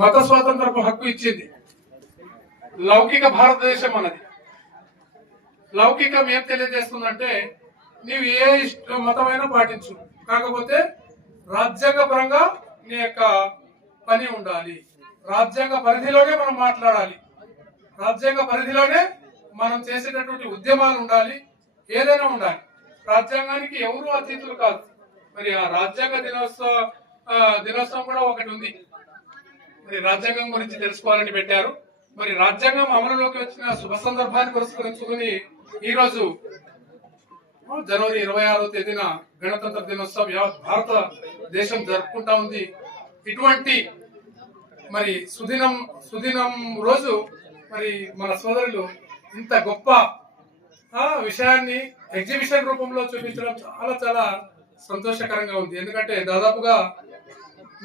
మత స్వాతంత్రపు హక్కు ఇచ్చింది. లౌకిక భారతదేశం అన్నది. లౌకికం ఏం తెలియజేస్తుందంటే నీవు ఏ మతమైనా పాటించు, కాకపోతే రాజ్యాంగ పరంగా నీ యొక్క పని ఉండాలి, రాజ్యాంగ పరిధిలోనే మనం మాట్లాడాలి, రాజ్యాంగ పరిధిలోనే మనం చేసేటటువంటి ఉద్యమాలు ఉండాలి, ఏదైనా ఉండాలి. రాజ్యాంగానికి ఎవరు అతీతులు కాదు. మరి ఆ రాజ్యాంగ దినోత్సవం కూడా ఒకటి ఉంది. మరి రాజ్యాంగం గురించి తెలుసుకోవాలని పెట్టారు. మరి రాజ్యాంగం అమలులోకి వచ్చిన శుభ సందర్భాన్ని పురస్కరించుకుని ఈ రోజు జనవరి 26వ తేదీన గణతంత్ర దినోత్సవం యావత్ భారతదేశం జరుపుకుంటా ఉంది. ఇటువంటి మరి సుదినం రోజు మరి మన సోదరులు ఇంత గొప్ప విషయాన్ని ఎగ్జిబిషన్ రూపంలో చూపించడం చాలా చాలా సంతోషకరంగా ఉంది. ఎందుకంటే దాదాపుగా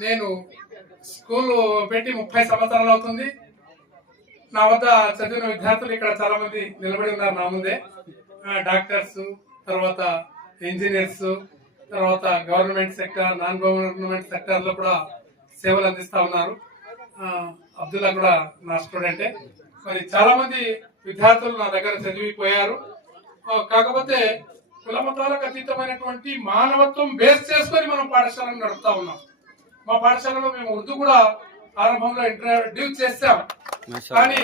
నేను స్కూల్ పెట్టి 30 సంవత్సరాలు అవుతుంది. నా వద్ద చదివిన విద్యార్థులు ఇక్కడ చాలా మంది నిలబడి ఉన్నారు నా ముందే. డాక్టర్స్, తర్వాత ఇంజనీర్స్, తర్వాత government sector, non government sector లో కూడా సేవలు అందిస్తా ఉన్నారు. అబ్దుల్లా కూడా నా స్టూడెంటే. మరి చాలా మంది విద్యార్థులు నా దగ్గర చదివిపోయారు. కాకపోతే కుల మతాలకు అతీతమైనటువంటి మానవత్వం బేస్ చేసుకొని మనం పాఠశాలను నడుపుతా ఉన్నాం. మా పాఠశాలలో మేము ఉర్దూ కూడా ఆరంభంలో ఇంట్రడ్యూస్ చేశాం. కానీ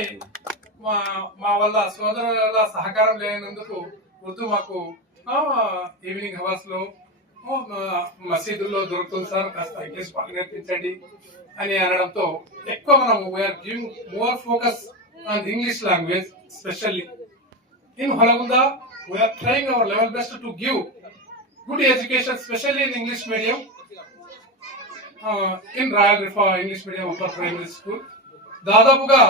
మా వల్ల సోదరుల సహకారం లేనందుకు ఉర్దూ మాకు ఈవినింగ్ అవర్స్ లో మసీదుల్లో దొరుకుతుంది సార్, కాస్త ఇంగ్లీష్ బాగా నేర్పించండి అని అనడంతో ఎక్కువ మనం we are giving more focus on English language. Specially in Holagunda we are trying our level best to give good education, specially in English medium, in Royal Rifa English medium upper primary school. దాదాపుగా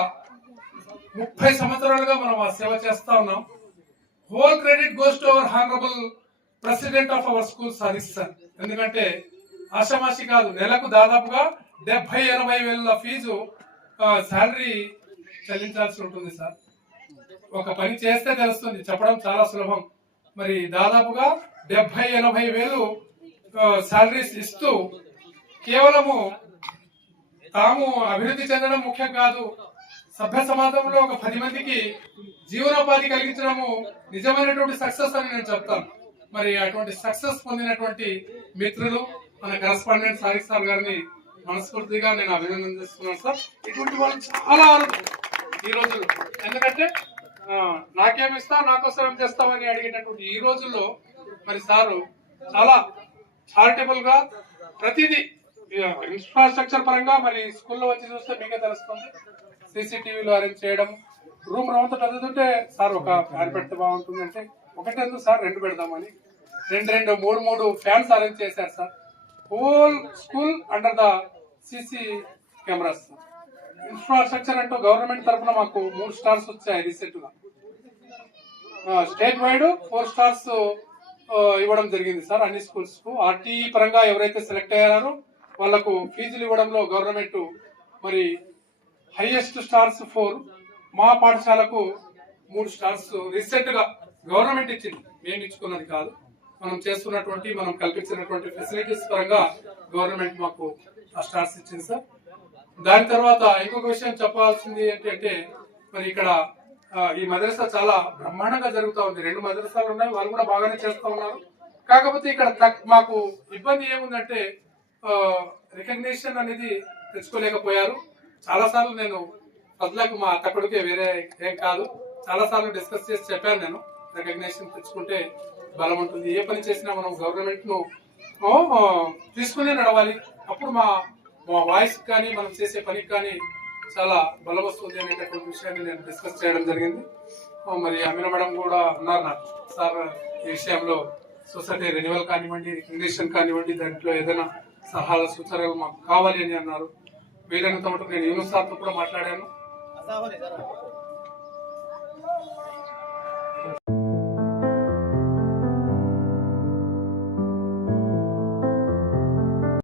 30 సంవత్సరాలుగా మనం ఆ సేవ చేస్తా ఉన్నాం. Whole credit goes to our honourable president of our school సారీస్ sir. ఎందుకంటే ఆషామాషి కాదు, నెలకు దాదాపుగా 70-80 వేల ఫీజు శాలరీ చెల్లించాల్సి ఉంటుంది సార్. ఒక పని చేస్తే తెలుస్తుంది, చెప్పడం చాలా సులభం. మరి దాదాపుగా 70-80 వేలు శాలరీస్ ఇస్తూ కేవలము తాము అభివృద్ధి చెందడం ముఖ్యం కాదు, సభ్య సమాజంలో ఒక 10 మందికి జీవనోపాధి కలిగించడము నిజమైనటువంటి సక్సెస్ అని నేను చెప్తాను. మరి అటువంటి సక్సెస్ పొందినటువంటి మిత్రులు మన కరెస్పాండెంట్ సారిక్ సార్ గారిని మనస్ఫూర్తిగా నేను అభినందిస్తున్నాను సార్. ఇటువంటి వాళ్ళు చాలా అరుదు ఈ రోజుల్లో. ఎందుకంటే నాకేమిస్తా, నాకోసం ఏం చేస్తామని అడిగేటటువంటి ఈ రోజుల్లో మరి సారు చాలా చారిటబుల్ గా ప్రతిదీ ఇన్ఫ్రాస్ట్రక్చర్ పరంగా మరి స్కూల్లో వచ్చి చూస్తే మీకే తెలుస్తుంది. CCTVలు అరేంజ్ చేయడం, రూమ్ రౌండ్ చదువుతుంటే సార్ ఒక ఫ్యాన్ పెడితే బాగుంటుంది అంటే ఒకటెందుకు సార్ 2 పెడదామని 2-3 ఫ్యాన్స్ అరేంజ్ చేశారు sir. Whole school under the CC cameras. Infrastructure అంటూ గవర్నమెంట్ తరఫున మాకు 3 స్టార్స్ వచ్చాయి రీసెంట్ గా. స్టేట్ వైడ్ 4 స్టార్స్ ఇవ్వడం జరిగింది సార్ అన్ని స్కూల్స్ కు. RTE పరంగా ఎవరైతే సెలెక్ట్ అయ్యారో వాళ్లకు ఫీజులు ఇవ్వడంలో గవర్నమెంట్ మరి హైయెస్ట్ స్టార్స్ 4, మా పాఠశాలకు 3 స్టార్స్ రీసెంట్ గా గవర్నమెంట్ ఇచ్చింది, మేము ఇచ్చుకున్నది కాదు. మనం చేస్తున్నటువంటి మనం కల్పించినటువంటి ఫెసిలిటీస్ పరంగా గవర్నమెంట్ మాకు ఆ స్టార్స్ ఇచ్చింది సార్. దాని తర్వాత ఇంకొక విషయం చెప్పాల్సింది ఏంటంటే మరి ఇక్కడ ఈ మదరసా చాలా బ్రహ్మాండంగా జరుగుతూ ఉంది. 2 మదరసాలు ఉన్నాయి, వాళ్ళు కూడా బాగానే చేస్తూ ఉన్నారు. కాకపోతే ఇక్కడ మాకు ఇబ్బంది ఏముందంటే రికగ్నిషన్ అనేది తెచ్చుకోలేకపోయారు. చాలా సార్లు నేను ఫజ్లాకు మా అత్త కొడుకే, వేరే ఏం కాదు, చాలా సార్లు డిస్కస్ చేసి చెప్పాను నేను. రికగ్నిషన్ తెచ్చుకుంటే బలం ఉంటుంది. ఏ పని చేసినా మనం గవర్నమెంట్ ను తీసుకునే నడవాలి. అప్పుడు మా వాయిస్ కానీ మనం చేసే పనికి కానీ చాలా బలం వస్తుంది అనేటటువంటి విషయాన్ని నేను డిస్కస్ చేయడం జరిగింది. మరి అమీన మేడం కూడా ఉన్నారు నాకు, సార్ ఈ విషయంలో సొసైటీ రెన్యువల్ కానివ్వండి, రికగ్నిషన్ కానివ్వండి, దాంట్లో ఏదైనా సలహాలు సూచనలు మాకు కావాలి అని అన్నారు. వీలైనంత మటుకు నేను యూనిస్ సార్తో కూడా మాట్లాడాను.